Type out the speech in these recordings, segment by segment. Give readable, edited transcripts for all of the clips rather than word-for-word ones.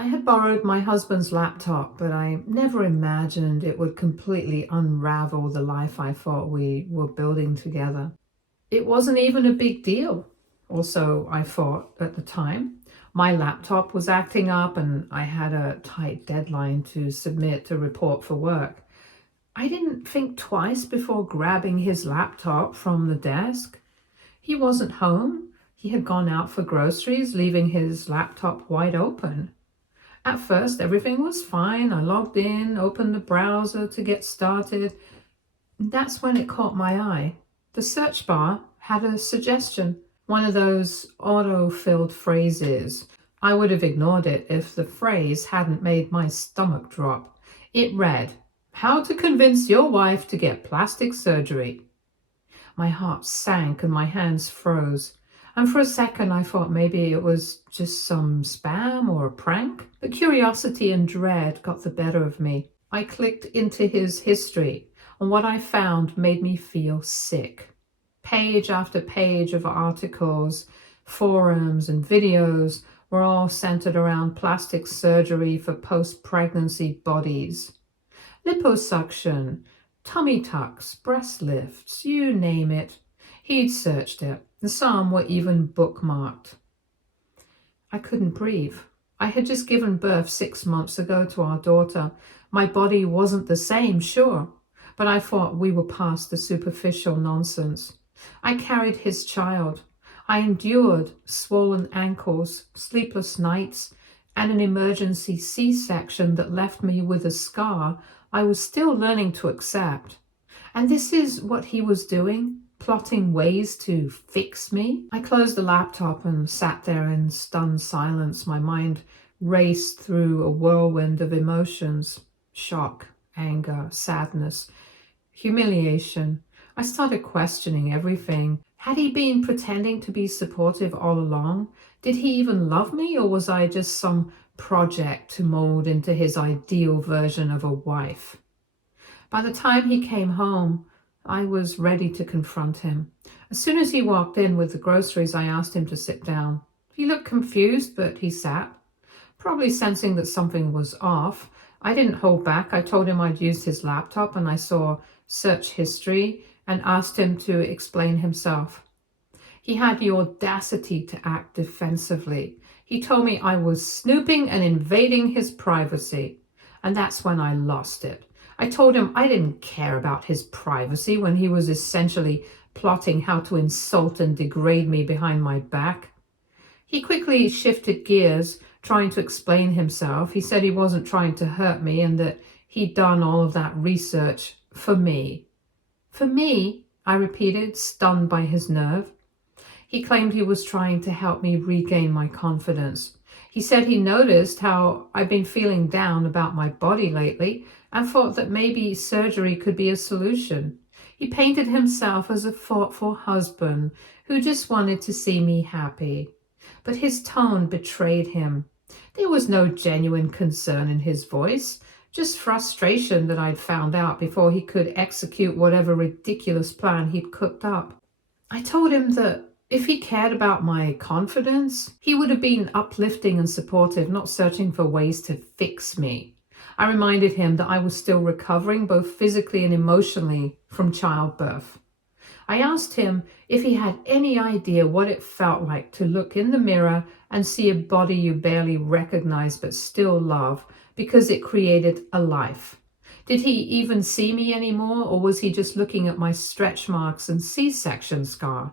I had borrowed my husband's laptop, but I never imagined it would completely unravel the life I thought we were building together. It wasn't even a big deal, or so I thought at the time. My laptop was acting up and I had a tight deadline to submit a report for work. I didn't think twice before grabbing his laptop from the desk. He wasn't home. He had gone out for groceries, leaving his laptop wide open. At first, everything was fine. I logged in, opened the browser to get started. That's when it caught my eye. The search bar had a suggestion, one of those auto-filled phrases. I would have ignored it if the phrase hadn't made my stomach drop. It read, "How to convince your wife to get plastic surgery." My heart sank and my hands froze. And for a second I thought maybe it was just some spam or a prank. But curiosity and dread got the better of me. I clicked into his history, and what I found made me feel sick. Page after page of articles, forums, and videos were all centered around plastic surgery for post-pregnancy bodies. Liposuction, tummy tucks, breast lifts, you name it. He'd searched it, and some were even bookmarked. I couldn't breathe. I had just given birth 6 months ago to our daughter. My body wasn't the same, sure, but I thought we were past the superficial nonsense. I carried his child. I endured swollen ankles, sleepless nights, and an emergency C-section that left me with a scar I was still learning to accept. And this is what he was doing, plotting ways to fix me. I closed the laptop and sat there in stunned silence. My mind raced through a whirlwind of emotions: shock, anger, sadness, humiliation. I started questioning everything. Had he been pretending to be supportive all along? Did he even love me, or was I just some project to mold into his ideal version of a wife? By the time he came home, I was ready to confront him. As soon as he walked in with the groceries, I asked him to sit down. He looked confused, but he sat, probably sensing that something was off. I didn't hold back. I told him I'd used his laptop and I saw search history and asked him to explain himself. He had the audacity to act defensively. He told me I was snooping and invading his privacy, and that's when I lost it. I told him I didn't care about his privacy when he was essentially plotting how to insult and degrade me behind my back. He quickly shifted gears, trying to explain himself. He said he wasn't trying to hurt me and that he'd done all of that research for me. For me, I repeated, stunned by his nerve. He claimed he was trying to help me regain my confidence. He said he noticed how I'd been feeling down about my body lately and thought that maybe surgery could be a solution. He painted himself as a thoughtful husband who just wanted to see me happy. But his tone betrayed him. There was no genuine concern in his voice, just frustration that I'd found out before he could execute whatever ridiculous plan he'd cooked up. I told him that if he cared about my confidence, he would have been uplifting and supportive, not searching for ways to fix me. I reminded him that I was still recovering both physically and emotionally from childbirth. I asked him if he had any idea what it felt like to look in the mirror and see a body you barely recognize but still love because it created a life. Did he even see me anymore, or was he just looking at my stretch marks and C-section scar?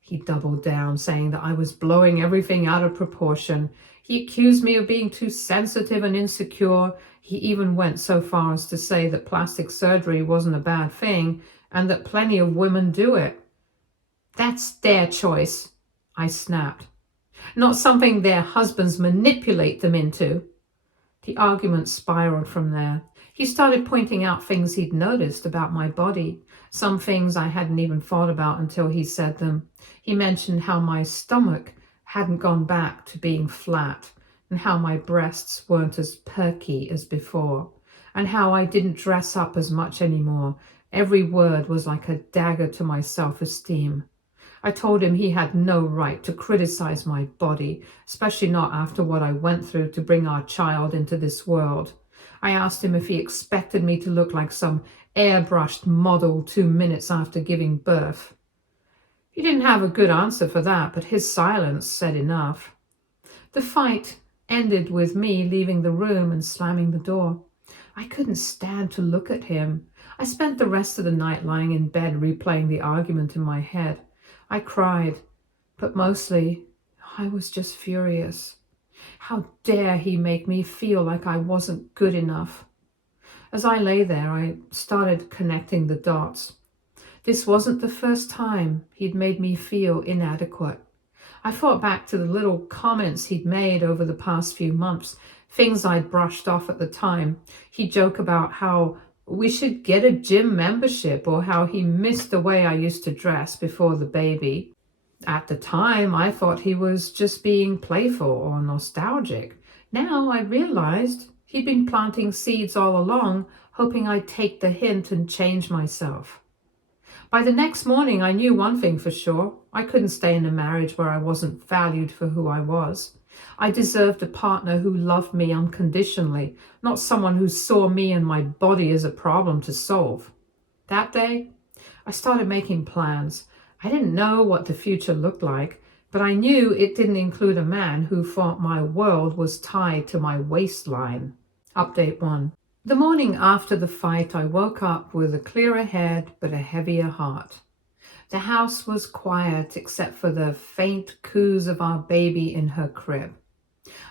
He doubled down, saying that I was blowing everything out of proportion. He accused me of being too sensitive and insecure. He even went so far as to say that plastic surgery wasn't a bad thing and that plenty of women do it. That's their choice, I snapped. Not something their husbands manipulate them into. The argument spiraled from there. He started pointing out things he'd noticed about my body, some things I hadn't even thought about until he said them. He mentioned how my stomach hadn't gone back to being flat, and how my breasts weren't as perky as before, and how I didn't dress up as much anymore. Every word was like a dagger to my self-esteem. I told him he had no right to criticize my body, especially not after what I went through to bring our child into this world. I asked him if he expected me to look like some airbrushed model 2 minutes after giving birth. He didn't have a good answer for that, but his silence said enough. The fight ended with me leaving the room and slamming the door. I couldn't stand to look at him. I spent the rest of the night lying in bed replaying the argument in my head. I cried, but mostly I was just furious. How dare he make me feel like I wasn't good enough? As I lay there, I started connecting the dots. This wasn't the first time he'd made me feel inadequate. I thought back to the little comments he'd made over the past few months, things I'd brushed off at the time. He'd joke about how we should get a gym membership or how he missed the way I used to dress before the baby. At the time, I thought he was just being playful or nostalgic. Now I realized he'd been planting seeds all along, hoping I'd take the hint and change myself. By the next morning, I knew one thing for sure. I couldn't stay in a marriage where I wasn't valued for who I was. I deserved a partner who loved me unconditionally, not someone who saw me and my body as a problem to solve. That day, I started making plans. I didn't know what the future looked like, but I knew it didn't include a man who thought my world was tied to my waistline. Update 1. The morning after the fight, I woke up with a clearer head but a heavier heart. The house was quiet except for the faint coos of our baby in her crib.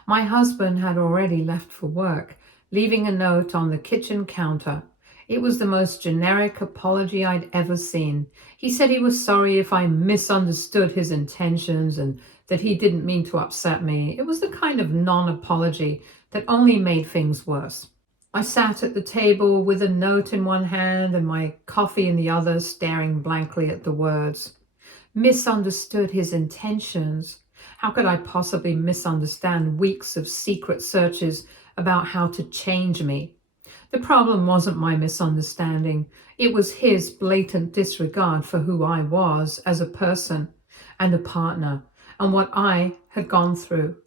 My husband had already left for work, leaving a note on the kitchen counter. It was the most generic apology I'd ever seen. He said he was sorry if I misunderstood his intentions and that he didn't mean to upset me. It was the kind of non-apology that only made things worse. I sat at the table with a note in one hand and my coffee in the other, staring blankly at the words. Misunderstood his intentions. How could I possibly misunderstand weeks of secret searches about how to change me? The problem wasn't my misunderstanding. It was his blatant disregard for who I was as a person and a partner and what I had gone through.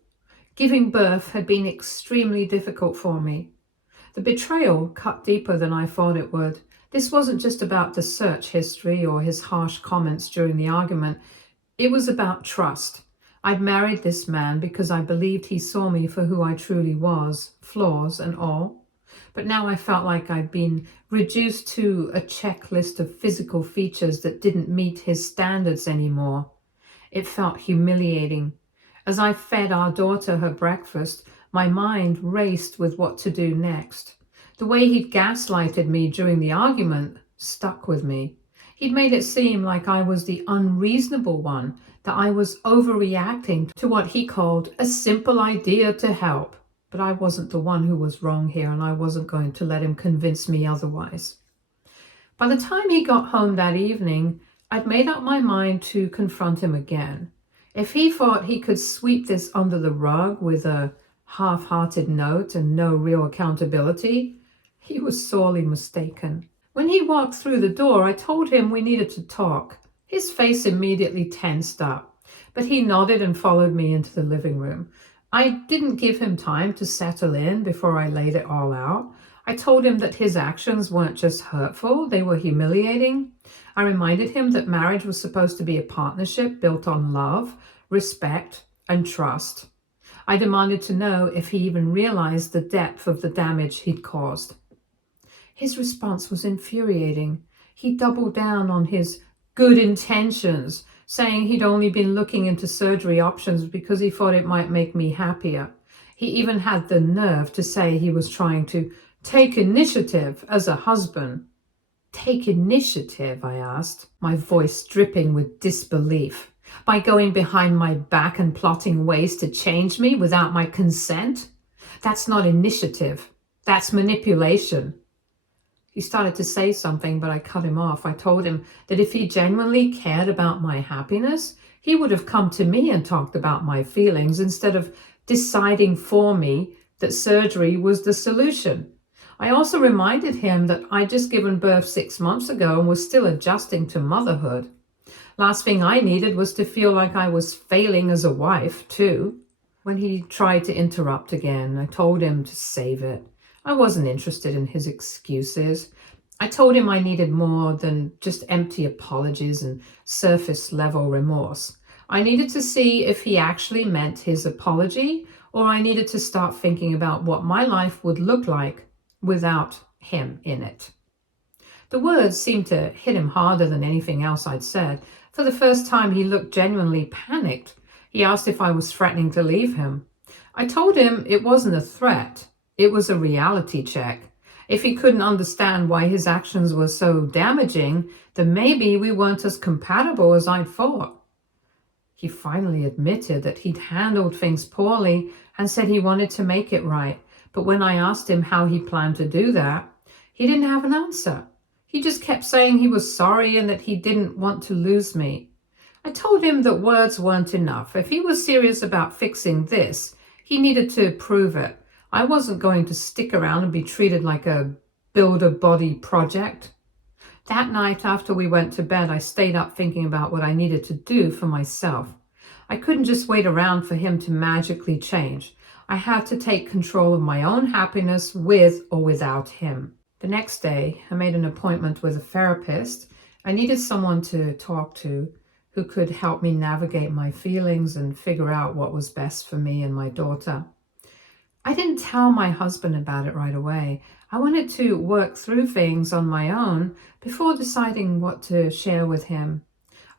Giving birth had been extremely difficult for me. The betrayal cut deeper than I thought it would. This wasn't just about the search history or his harsh comments during the argument. It was about trust. I'd married this man because I believed he saw me for who I truly was, flaws and all. But now I felt like I'd been reduced to a checklist of physical features that didn't meet his standards anymore. It felt humiliating. As I fed our daughter her breakfast, my mind raced with what to do next. The way he'd gaslighted me during the argument stuck with me. He'd made it seem like I was the unreasonable one, that I was overreacting to what he called a simple idea to help. But I wasn't the one who was wrong here, and I wasn't going to let him convince me otherwise. By the time he got home that evening, I'd made up my mind to confront him again. If he thought he could sweep this under the rug with a half-hearted note and no real accountability, he was sorely mistaken. When he walked through the door, I told him we needed to talk. His face immediately tensed up, but he nodded and followed me into the living room. I didn't give him time to settle in before I laid it all out. I told him that his actions weren't just hurtful, they were humiliating. I reminded him that marriage was supposed to be a partnership built on love, respect, and trust. I demanded to know if he even realized the depth of the damage he'd caused. His response was infuriating. He doubled down on his good intentions, saying he'd only been looking into surgery options because he thought it might make me happier. He even had the nerve to say he was trying to take initiative as a husband. Take initiative, I asked, my voice dripping with disbelief. By going behind my back and plotting ways to change me without my consent? That's not initiative. That's manipulation. He started to say something, but I cut him off. I told him that if he genuinely cared about my happiness, he would have come to me and talked about my feelings instead of deciding for me that surgery was the solution. I also reminded him that I'd just given birth 6 months ago and was still adjusting to motherhood. Last thing I needed was to feel like I was failing as a wife, too. When he tried to interrupt again, I told him to save it. I wasn't interested in his excuses. I told him I needed more than just empty apologies and surface level remorse. I needed to see if he actually meant his apology, or I needed to start thinking about what my life would look like without him in it. The words seemed to hit him harder than anything else I'd said. For the first time, he looked genuinely panicked. He asked if I was threatening to leave him. I told him it wasn't a threat. It was a reality check. If he couldn't understand why his actions were so damaging, then maybe we weren't as compatible as I'd thought. He finally admitted that he'd handled things poorly and said he wanted to make it right. But when I asked him how he planned to do that, he didn't have an answer. He just kept saying he was sorry and that he didn't want to lose me. I told him that words weren't enough. If he was serious about fixing this, he needed to prove it. I wasn't going to stick around and be treated like a build-a-body project. That night after we went to bed, I stayed up thinking about what I needed to do for myself. I couldn't just wait around for him to magically change. I had to take control of my own happiness with or without him. The next day, I made an appointment with a therapist. I needed someone to talk to who could help me navigate my feelings and figure out what was best for me and my daughter. I didn't tell my husband about it right away. I wanted to work through things on my own before deciding what to share with him.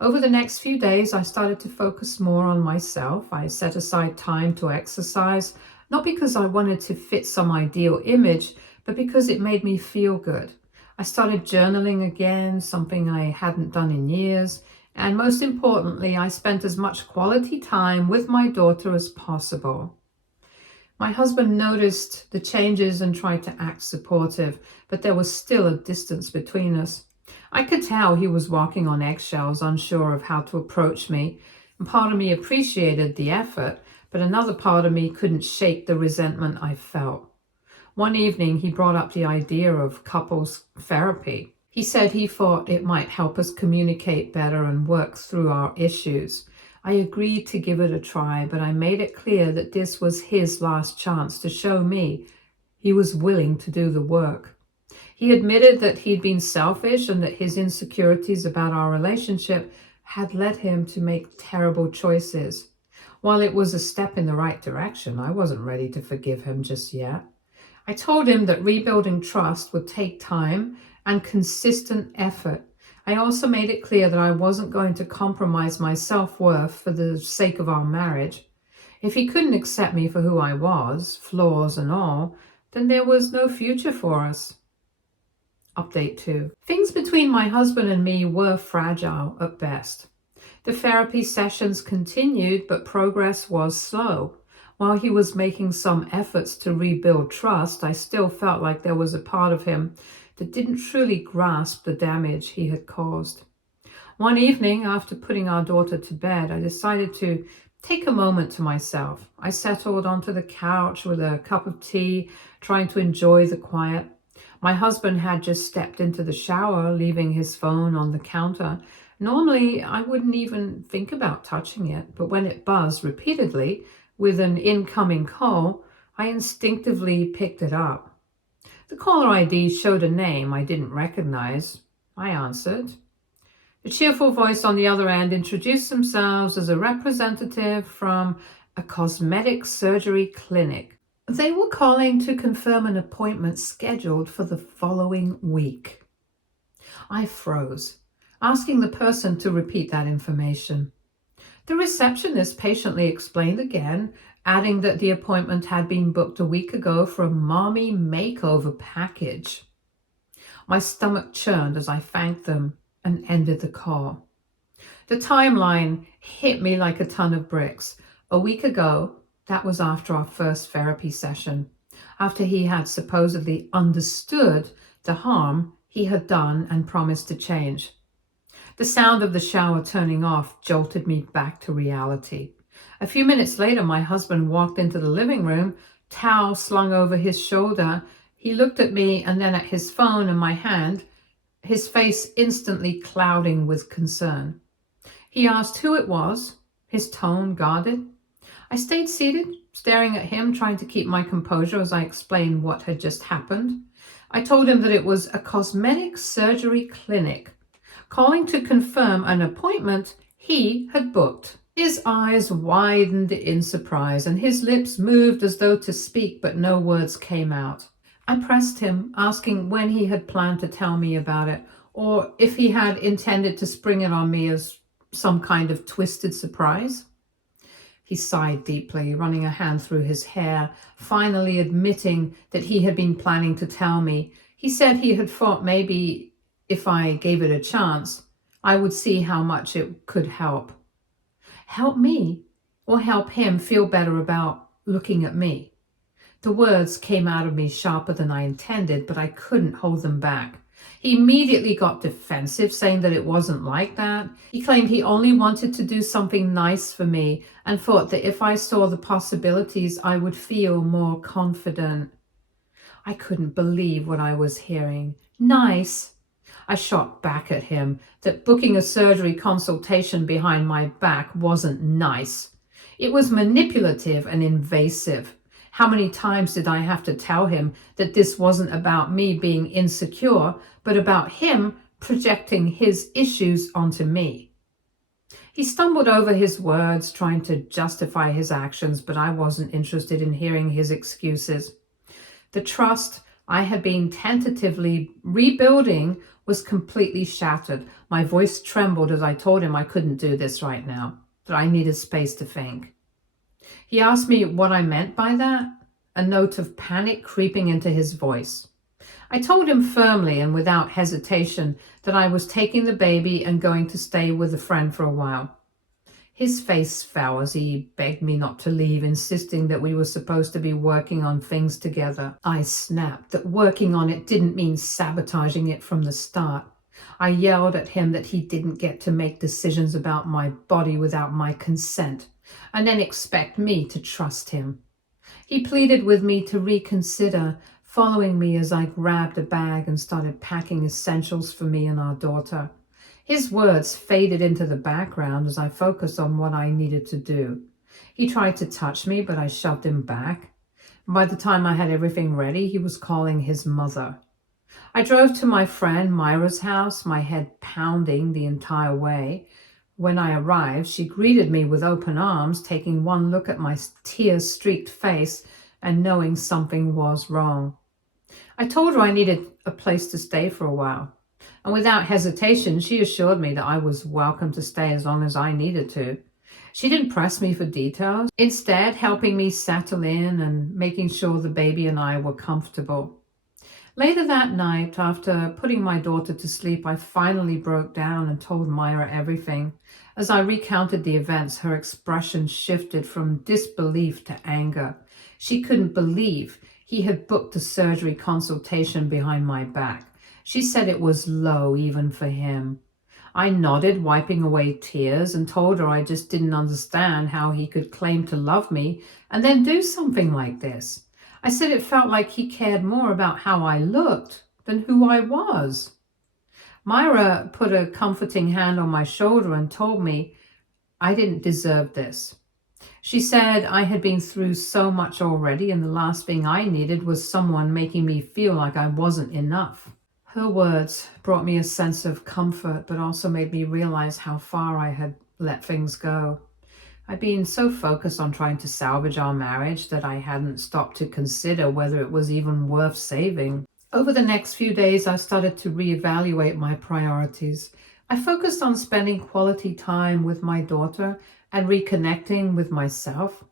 Over the next few days, I started to focus more on myself. I set aside time to exercise, not because I wanted to fit some ideal image, but because it made me feel good. I started journaling again, something I hadn't done in years. And most importantly, I spent as much quality time with my daughter as possible. My husband noticed the changes and tried to act supportive, but there was still a distance between us. I could tell he was walking on eggshells, unsure of how to approach me. And part of me appreciated the effort, but another part of me couldn't shake the resentment I felt. One evening, he brought up the idea of couples therapy. He said he thought it might help us communicate better and work through our issues. I agreed to give it a try, but I made it clear that this was his last chance to show me he was willing to do the work. He admitted that he'd been selfish and that his insecurities about our relationship had led him to make terrible choices. While it was a step in the right direction, I wasn't ready to forgive him just yet. I told him that rebuilding trust would take time and consistent effort. I also made it clear that I wasn't going to compromise my self-worth for the sake of our marriage. If he couldn't accept me for who I was, flaws and all, then there was no future for us. Update 2. Things between my husband and me were fragile at best. The therapy sessions continued, but progress was slow. While he was making some efforts to rebuild trust, I still felt like there was a part of him that didn't truly grasp the damage he had caused. One evening, after putting our daughter to bed, I decided to take a moment to myself. I settled onto the couch with a cup of tea, trying to enjoy the quiet. My husband had just stepped into the shower, leaving his phone on the counter. Normally, I wouldn't even think about touching it, but when it buzzed repeatedly with an incoming call, I instinctively picked it up. The caller ID showed a name I didn't recognize. I answered. The cheerful voice on the other end introduced themselves as a representative from a cosmetic surgery clinic. They were calling to confirm an appointment scheduled for the following week. I froze, asking the person to repeat that information. The receptionist patiently explained again, adding that the appointment had been booked a week ago for a mommy makeover package. My stomach churned as I thanked them and ended the call. The timeline hit me like a ton of bricks. A week ago, that was after our first therapy session, after he had supposedly understood the harm he had done and promised to change. The sound of the shower turning off jolted me back to reality. A few minutes later, my husband walked into the living room, towel slung over his shoulder. He looked at me and then at his phone and my hand, his face instantly clouding with concern. He asked who it was, his tone guarded. I stayed seated, staring at him, trying to keep my composure as I explained what had just happened. I told him that it was a cosmetic surgery clinic, calling to confirm an appointment he had booked. His eyes widened in surprise, and his lips moved as though to speak, but no words came out. I pressed him, asking when he had planned to tell me about it, or if he had intended to spring it on me as some kind of twisted surprise. He sighed deeply, running a hand through his hair, finally admitting that he had been planning to tell me. He said he had thought maybe if I gave it a chance, I would see how much it could help. Help me, or help him feel better about looking at me. The words came out of me sharper than I intended, but I couldn't hold them back. He immediately got defensive, saying that it wasn't like that. He claimed he only wanted to do something nice for me and thought that if I saw the possibilities, I would feel more confident. I couldn't believe what I was hearing. Nice? I shot back at him that booking a surgery consultation behind my back wasn't nice. It was manipulative and invasive. How many times did I have to tell him that this wasn't about me being insecure, but about him projecting his issues onto me? He stumbled over his words, trying to justify his actions, but I wasn't interested in hearing his excuses. The trust I had been tentatively rebuilding was completely shattered. My voice trembled as I told him I couldn't do this right now, that I needed space to think. He asked me what I meant by that, a note of panic creeping into his voice. I told him firmly and without hesitation that I was taking the baby and going to stay with a friend for a while. His face fell as he begged me not to leave, insisting that we were supposed to be working on things together. I snapped that working on it didn't mean sabotaging it from the start. I yelled at him that he didn't get to make decisions about my body without my consent, and then expect me to trust him. He pleaded with me to reconsider, following me as I grabbed a bag and started packing essentials for me and our daughter. His words faded into the background as I focused on what I needed to do. He tried to touch me, but I shoved him back. By the time I had everything ready, he was calling his mother. I drove to my friend Myra's house, my head pounding the entire way. When I arrived, she greeted me with open arms, taking one look at my tear-streaked face and knowing something was wrong. I told her I needed a place to stay for a while, and without hesitation, she assured me that I was welcome to stay as long as I needed to. She didn't press me for details, instead helping me settle in and making sure the baby and I were comfortable. Later that night, after putting my daughter to sleep, I finally broke down and told Myra everything. As I recounted the events, her expression shifted from disbelief to anger. She couldn't believe he had booked a surgery consultation behind my back. She said it was low even for him. I nodded, wiping away tears, and told her I just didn't understand how he could claim to love me and then do something like this. I said it felt like he cared more about how I looked than who I was. Myra put a comforting hand on my shoulder and told me I didn't deserve this. She said I had been through so much already, and the last thing I needed was someone making me feel like I wasn't enough. Her words brought me a sense of comfort, but also made me realize how far I had let things go. I'd been so focused on trying to salvage our marriage that I hadn't stopped to consider whether it was even worth saving. Over the next few days, I started to reevaluate my priorities. I focused on spending quality time with my daughter and reconnecting with myself.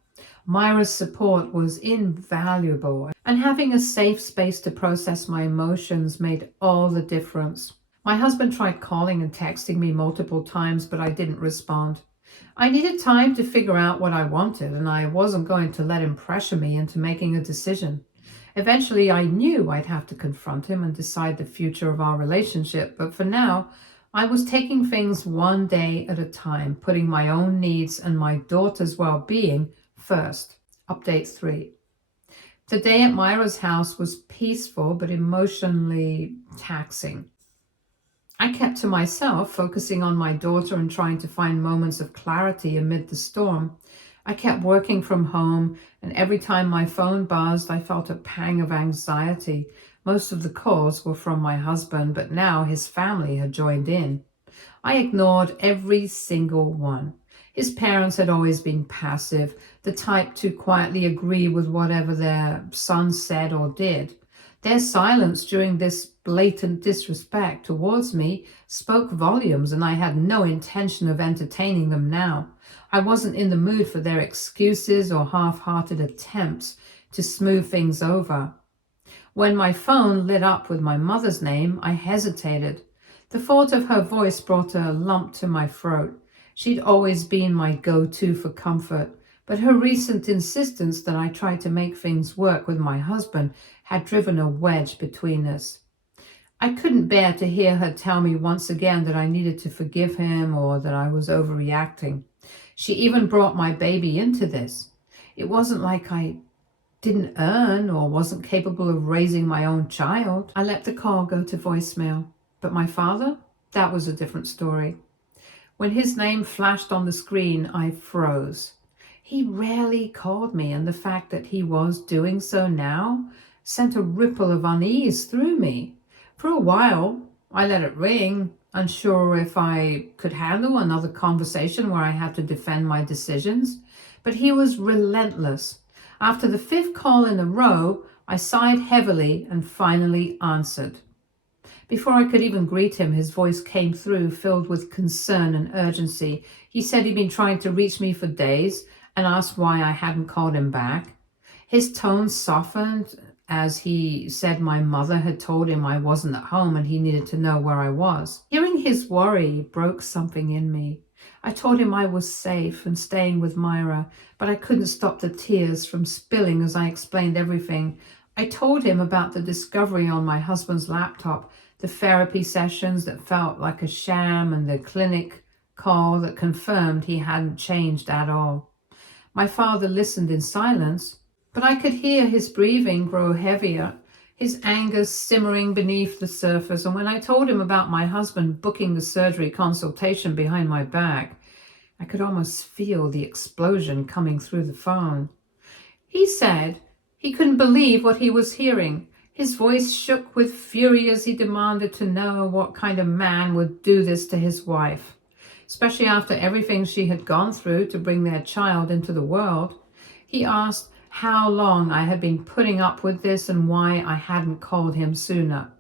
Myra's support was invaluable, and having a safe space to process my emotions made all the difference. My husband tried calling and texting me multiple times, but I didn't respond. I needed time to figure out what I wanted, and I wasn't going to let him pressure me into making a decision. Eventually, I knew I'd have to confront him and decide the future of our relationship, but for now, I was taking things one day at a time, putting my own needs and my daughter's well-being first. Update 3. The day at Myra's house was peaceful but emotionally taxing. I kept to myself, focusing on my daughter and trying to find moments of clarity amid the storm. I kept working from home, and every time my phone buzzed, I felt a pang of anxiety. Most of the calls were from my husband, but now his family had joined in. I ignored every single one. His parents had always been passive, the type to quietly agree with whatever their son said or did. Their silence during this blatant disrespect towards me spoke volumes, and I had no intention of entertaining them now. I wasn't in the mood for their excuses or half-hearted attempts to smooth things over. When my phone lit up with my mother's name, I hesitated. The thought of her voice brought a lump to my throat. She'd always been my go-to for comfort, but her recent insistence that I try to make things work with my husband had driven a wedge between us. I couldn't bear to hear her tell me once again that I needed to forgive him or that I was overreacting. She even brought my baby into this. It wasn't like I didn't earn or wasn't capable of raising my own child. I let the call go to voicemail. But my father? That was a different story. When his name flashed on the screen, I froze. He rarely called me, and the fact that he was doing so now sent a ripple of unease through me. For a while, I let it ring, unsure if I could handle another conversation where I had to defend my decisions. But he was relentless. After the 5th call in a row, I sighed heavily and finally answered. Before I could even greet him, his voice came through, filled with concern and urgency. He said he'd been trying to reach me for days and asked why I hadn't called him back. His tone softened as he said my mother had told him I wasn't at home and he needed to know where I was. Hearing his worry broke something in me. I told him I was safe and staying with Myra, but I couldn't stop the tears from spilling as I explained everything. I told him about the discovery on my husband's laptop, the therapy sessions that felt like a sham, and the clinic call that confirmed he hadn't changed at all. My father listened in silence, but I could hear his breathing grow heavier, his anger simmering beneath the surface. And when I told him about my husband booking the surgery consultation behind my back, I could almost feel the explosion coming through the phone. He said he couldn't believe what he was hearing. His voice shook with fury as he demanded to know what kind of man would do this to his wife, especially after everything she had gone through to bring their child into the world. He asked how long I had been putting up with this and why I hadn't called him sooner.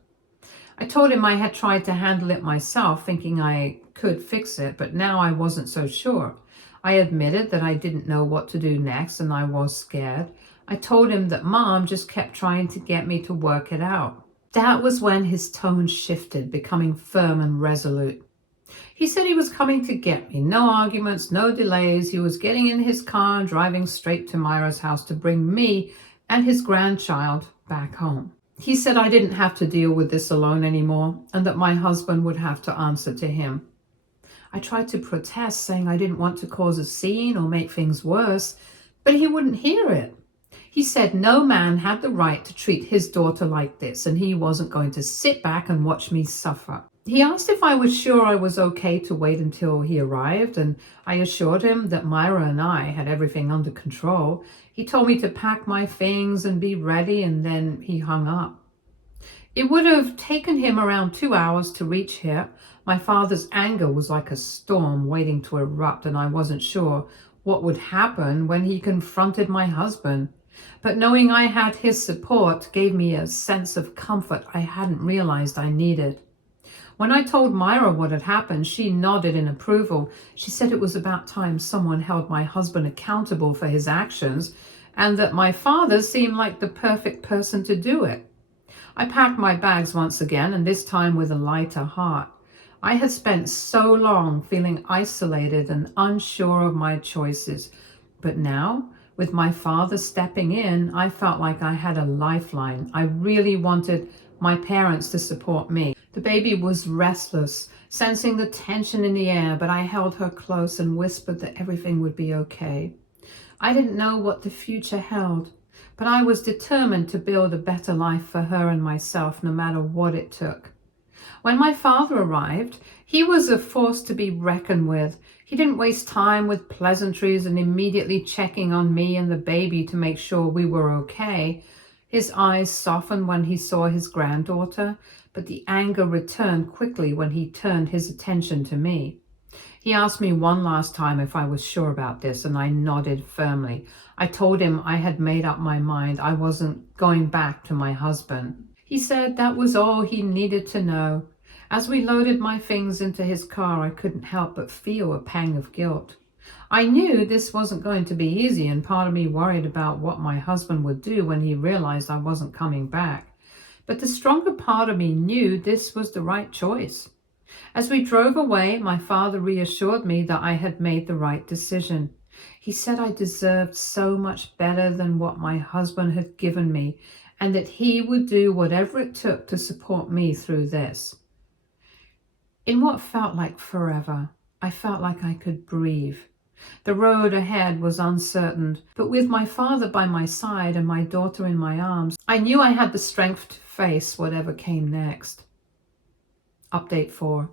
I told him I had tried to handle it myself, thinking I could fix it, but now I wasn't so sure. I admitted that I didn't know what to do next and I was scared. I told him that Mom just kept trying to get me to work it out. That was when his tone shifted, becoming firm and resolute. He said he was coming to get me. No arguments, no delays. He was getting in his car and driving straight to Myra's house to bring me and his grandchild back home. He said I didn't have to deal with this alone anymore and that my husband would have to answer to him. I tried to protest, saying I didn't want to cause a scene or make things worse, but he wouldn't hear it. He said no man had the right to treat his daughter like this, and he wasn't going to sit back and watch me suffer. He asked if I was sure I was okay to wait until he arrived, and I assured him that Myra and I had everything under control. He told me to pack my things and be ready, and then he hung up. It would have taken him around 2 hours to reach here. My father's anger was like a storm waiting to erupt, and I wasn't sure what would happen when he confronted my husband. But knowing I had his support gave me a sense of comfort I hadn't realized I needed. When I told Myra what had happened, she nodded in approval. She said it was about time someone held my husband accountable for his actions, and that my father seemed like the perfect person to do it. I packed my bags once again, and this time with a lighter heart. I had spent so long feeling isolated and unsure of my choices, but now, with my father stepping in, I felt like I had a lifeline. I really wanted my parents to support me. The baby was restless, sensing the tension in the air, but I held her close and whispered that everything would be okay. I didn't know what the future held, but I was determined to build a better life for her and myself, no matter what it took. When my father arrived, he was a force to be reckoned with. He didn't waste time with pleasantries and immediately checking on me and the baby to make sure we were okay. His eyes softened when he saw his granddaughter, but the anger returned quickly when he turned his attention to me. He asked me one last time if I was sure about this, and I nodded firmly. I told him I had made up my mind. I wasn't going back to my husband. He said that was all he needed to know. As we loaded my things into his car, I couldn't help but feel a pang of guilt. I knew this wasn't going to be easy, and part of me worried about what my husband would do when he realized I wasn't coming back. But the stronger part of me knew this was the right choice. As we drove away, my father reassured me that I had made the right decision. He said I deserved so much better than what my husband had given me, and that he would do whatever it took to support me through this. In what felt like forever, I felt like I could breathe. The road ahead was uncertain, but with my father by my side and my daughter in my arms, I knew I had the strength to face whatever came next. Update 4.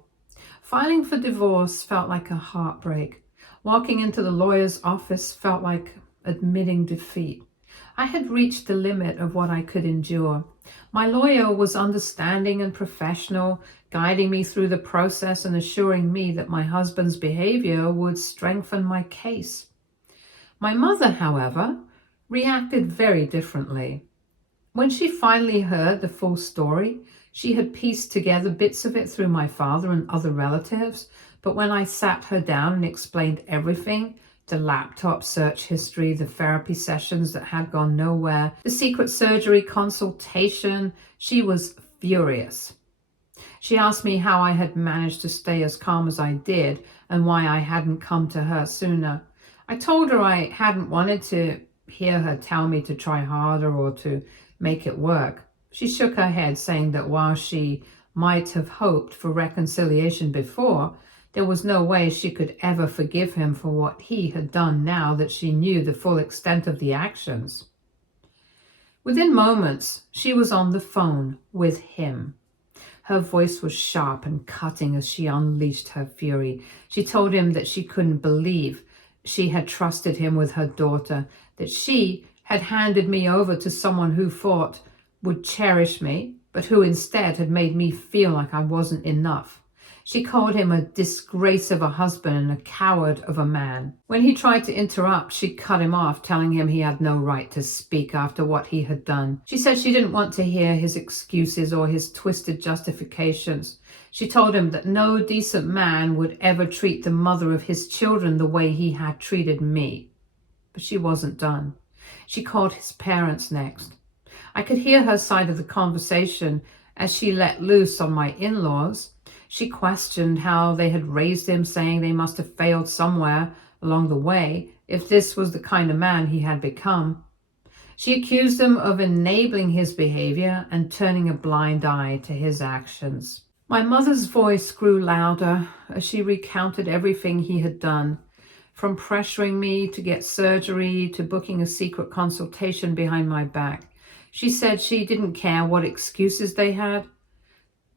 Filing for divorce felt like a heartbreak. Walking into the lawyer's office felt like admitting defeat. I had reached the limit of what I could endure. My lawyer was understanding and professional, guiding me through the process and assuring me that my husband's behavior would strengthen my case. My mother, however, reacted very differently. When she finally heard the full story, she had pieced together bits of it through my father and other relatives, but when I sat her down and explained everything, the laptop search history, the therapy sessions that had gone nowhere, the secret surgery consultation, she was furious. She asked me how I had managed to stay as calm as I did and why I hadn't come to her sooner. I told her I hadn't wanted to hear her tell me to try harder or to make it work. She shook her head, saying that while she might have hoped for reconciliation before, there was no way she could ever forgive him for what he had done now that she knew the full extent of the actions. Within moments, she was on the phone with him. Her voice was sharp and cutting as she unleashed her fury. She told him that she couldn't believe she had trusted him with her daughter, that she had handed me over to someone who thought would cherish me, but who instead had made me feel like I wasn't enough. She called him a disgrace of a husband and a coward of a man. When he tried to interrupt, she cut him off, telling him he had no right to speak after what he had done. She said she didn't want to hear his excuses or his twisted justifications. She told him that no decent man would ever treat the mother of his children the way he had treated me. But she wasn't done. She called his parents next. I could hear her side of the conversation as she let loose on my in-laws. She questioned how they had raised him, saying they must have failed somewhere along the way if this was the kind of man he had become. She accused them of enabling his behavior and turning a blind eye to his actions. My mother's voice grew louder as she recounted everything he had done, from pressuring me to get surgery to booking a secret consultation behind my back. She said she didn't care what excuses they had.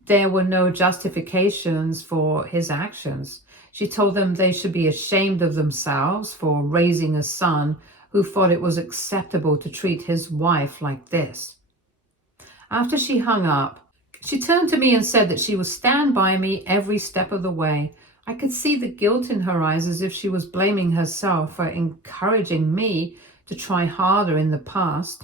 There were no justifications for his actions. She told them they should be ashamed of themselves for raising a son who thought it was acceptable to treat his wife like this. After she hung up, she turned to me and said that she would stand by me every step of the way. I could see the guilt in her eyes, as if she was blaming herself for encouraging me to try harder in the past.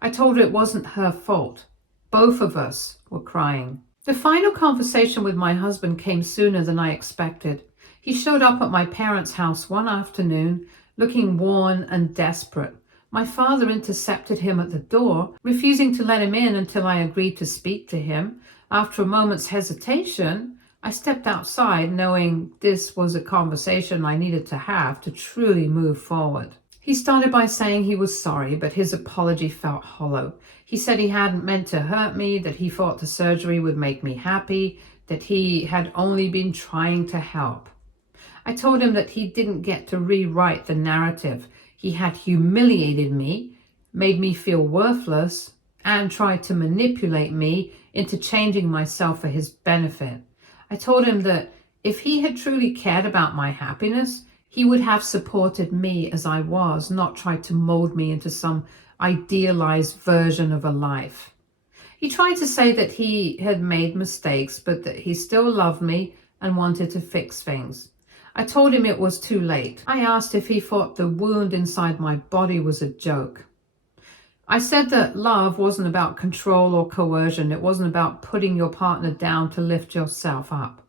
I told her it wasn't her fault. Both of us were crying. The final conversation with my husband came sooner than I expected. He showed up at my parents' house one afternoon, looking worn and desperate. My father intercepted him at the door, refusing to let him in until I agreed to speak to him. After a moment's hesitation, I stepped outside, knowing this was a conversation I needed to have to truly move forward. He started by saying he was sorry, but his apology felt hollow. He said he hadn't meant to hurt me, that he thought the surgery would make me happy, that he had only been trying to help. I told him that he didn't get to rewrite the narrative. He had humiliated me, made me feel worthless, and tried to manipulate me into changing myself for his benefit. I told him that if he had truly cared about my happiness, he would have supported me as I was, not tried to mold me into some idealized version of a life. He tried to say that he had made mistakes, but that he still loved me and wanted to fix things. I told him it was too late. I asked if he thought the wound inside my body was a joke. I said that love wasn't about control or coercion. It wasn't about putting your partner down to lift yourself up.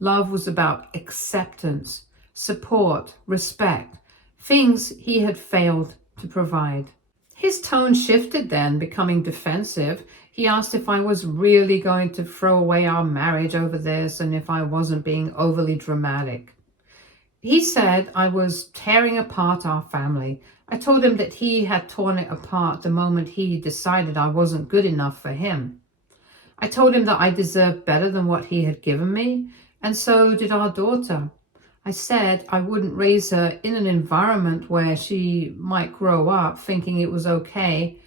Love was about acceptance, support, respect, things he had failed to provide. His tone shifted then, becoming defensive. He asked if I was really going to throw away our marriage over this and if I wasn't being overly dramatic. He said I was tearing apart our family. I told him that he had torn it apart the moment he decided I wasn't good enough for him. I told him that I deserved better than what he had given me, and so did our daughter. I said I wouldn't raise her in an environment where she might grow up thinking it was okay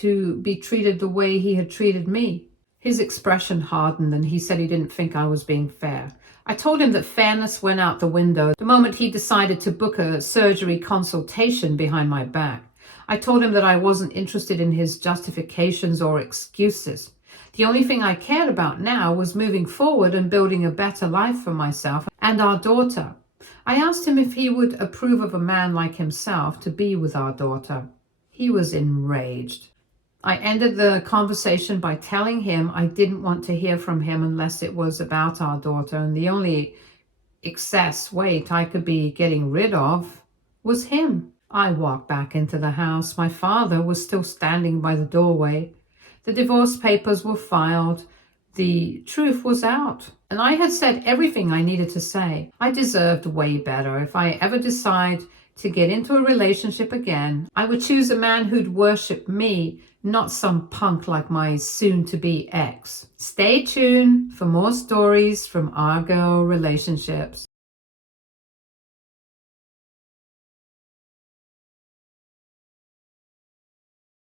to be treated the way he had treated me. His expression hardened and he said he didn't think I was being fair. I told him that fairness went out the window the moment he decided to book a surgery consultation behind my back. I told him that I wasn't interested in his justifications or excuses. The only thing I cared about now was moving forward and building a better life for myself and our daughter. I asked him if he would approve of a man like himself to be with our daughter. He was enraged. I ended the conversation by telling him I didn't want to hear from him unless it was about our daughter, and the only excess weight I could be getting rid of was him. I walked back into the house. My father was still standing by the doorway. The divorce papers were filed. The truth was out. And I had said everything I needed to say. I deserved way better. If I ever decide to get into a relationship again, I would choose a man who'd worship me, not some punk like my soon-to-be ex. Stay tuned for more stories from our girl relationships.